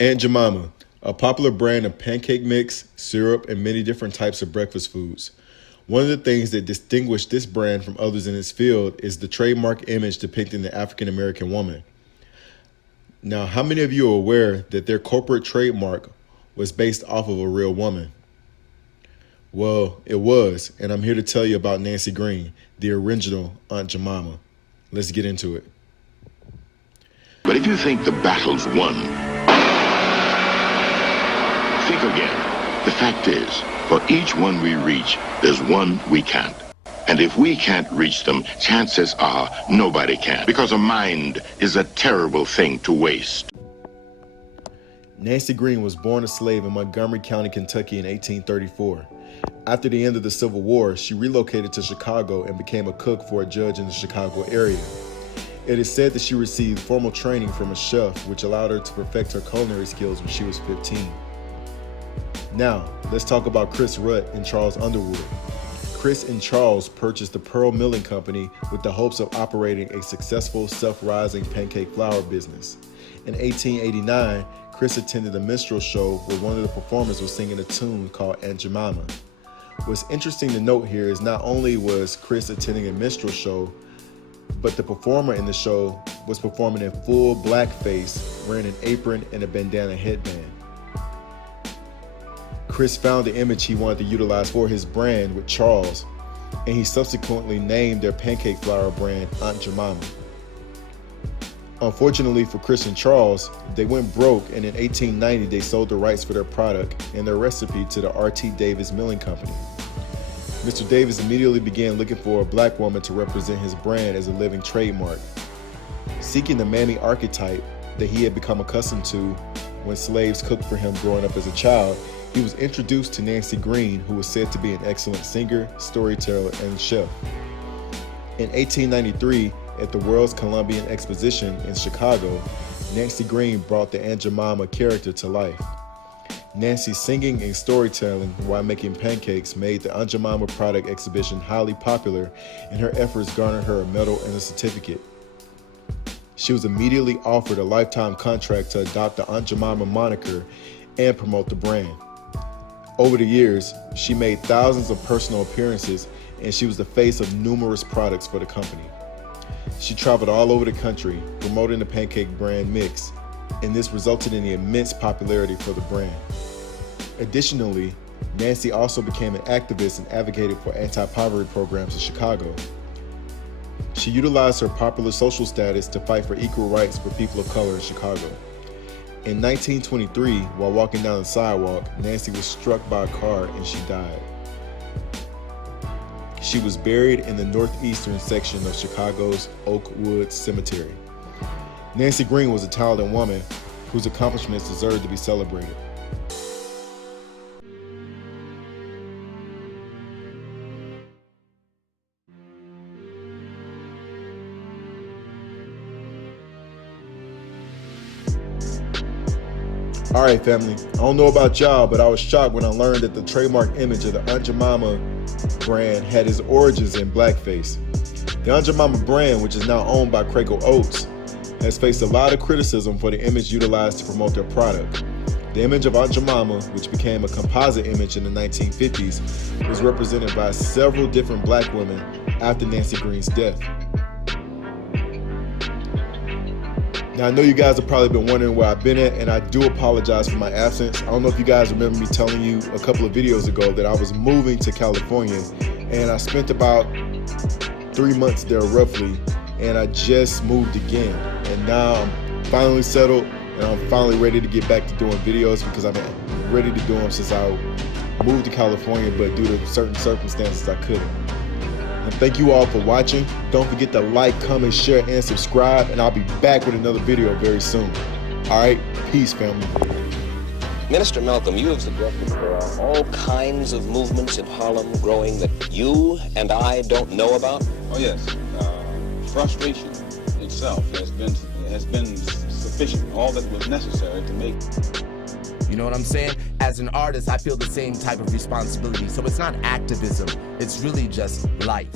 Aunt Jemima, a popular brand of pancake mix, syrup, and many different types of breakfast foods. One of the things that distinguish this brand from others in its field is the trademark image depicting the African American woman. Now, how many of you are aware that their corporate trademark was based off of a real woman? Well, it was, and I'm here to tell you about Nancy Green, the original Aunt Jemima. Let's get into it. But if you think the battle's won, think again. The fact is, for each one we reach, there's one we can't. And if we can't reach them, chances are nobody can. Because a mind is a terrible thing to waste. Nancy Green was born a slave in Montgomery County, Kentucky in 1834. After the end of the Civil War, she relocated to Chicago and became a cook for a judge in the Chicago area. It is said that she received formal training from a chef, which allowed her to perfect her culinary skills when she was 15. Now, let's talk about Chris Rutt and Charles Underwood. Chris and Charles purchased the Pearl Milling Company with the hopes of operating a successful self-rising pancake flour business. In 1889, Chris attended a minstrel show where one of the performers was singing a tune called Aunt Jemima. What's interesting to note here is not only was Chris attending a minstrel show, but the performer in the show was performing in full blackface, wearing an apron and a bandana headband. Chris found the image he wanted to utilize for his brand with Charles, and he subsequently named their pancake flour brand Aunt Jemima. Unfortunately for Chris and Charles, they went broke, and in 1890 they sold the rights for their product and their recipe to the R.T. Davis Milling Company. Mr. Davis immediately began looking for a black woman to represent his brand as a living trademark. Seeking the mammy archetype that he had become accustomed to when slaves cooked for him growing up as a child, he was introduced to Nancy Green, who was said to be an excellent singer, storyteller, and chef. In 1893, at the World's Columbian Exposition in Chicago, Nancy Green brought the Aunt Jemima character to life. Nancy's singing and storytelling while making pancakes made the Aunt Jemima product exhibition highly popular, and her efforts garnered her a medal and a certificate. She was immediately offered a lifetime contract to adopt the Aunt Jemima moniker and promote the brand. Over the years, she made thousands of personal appearances, and she was the face of numerous products for the company. She traveled all over the country promoting the pancake brand mix, and this resulted in the immense popularity for the brand. Additionally, Nancy also became an activist and advocated for anti-poverty programs in Chicago. She utilized her popular social status to fight for equal rights for people of color in Chicago. In 1923, while walking down the sidewalk, Nancy was struck by a car and she died. She was buried in the northeastern section of Chicago's Oakwood Cemetery. Nancy Green was a talented woman whose accomplishments deserved to be celebrated. All right, family, I don't know about y'all, but I was shocked when I learned that the trademark image of the Aunt Jemima brand had its origins in blackface. The Aunt Jemima brand, which is now owned by Quaker Oats, has faced a lot of criticism for the image utilized to promote their product. The image of Aunt Jemima, which became a composite image in the 1950s, was represented by several different black women after Nancy Green's death. Now, I know you guys have probably been wondering where I've been at, and I do apologize for my absence. I don't know if you guys remember me telling you a couple of videos ago that I was moving to California, and I spent about 3 months there roughly, and I just moved again. And now I'm finally settled, and I'm finally ready to get back to doing videos because I've been ready to do them since I moved to California, but due to certain circumstances, I couldn't. And thank you all for watching. Don't forget to like, comment, share, and subscribe, and I'll be back with another video very soon. All right, peace, family. Minister Malcolm, you have suggested there are all kinds of movements in Harlem growing that you and I don't know about. Oh yes, frustration itself has been sufficient, all that was necessary to make. You know what I'm saying? As an artist, I feel the same type of responsibility. So it's not activism, it's really just life.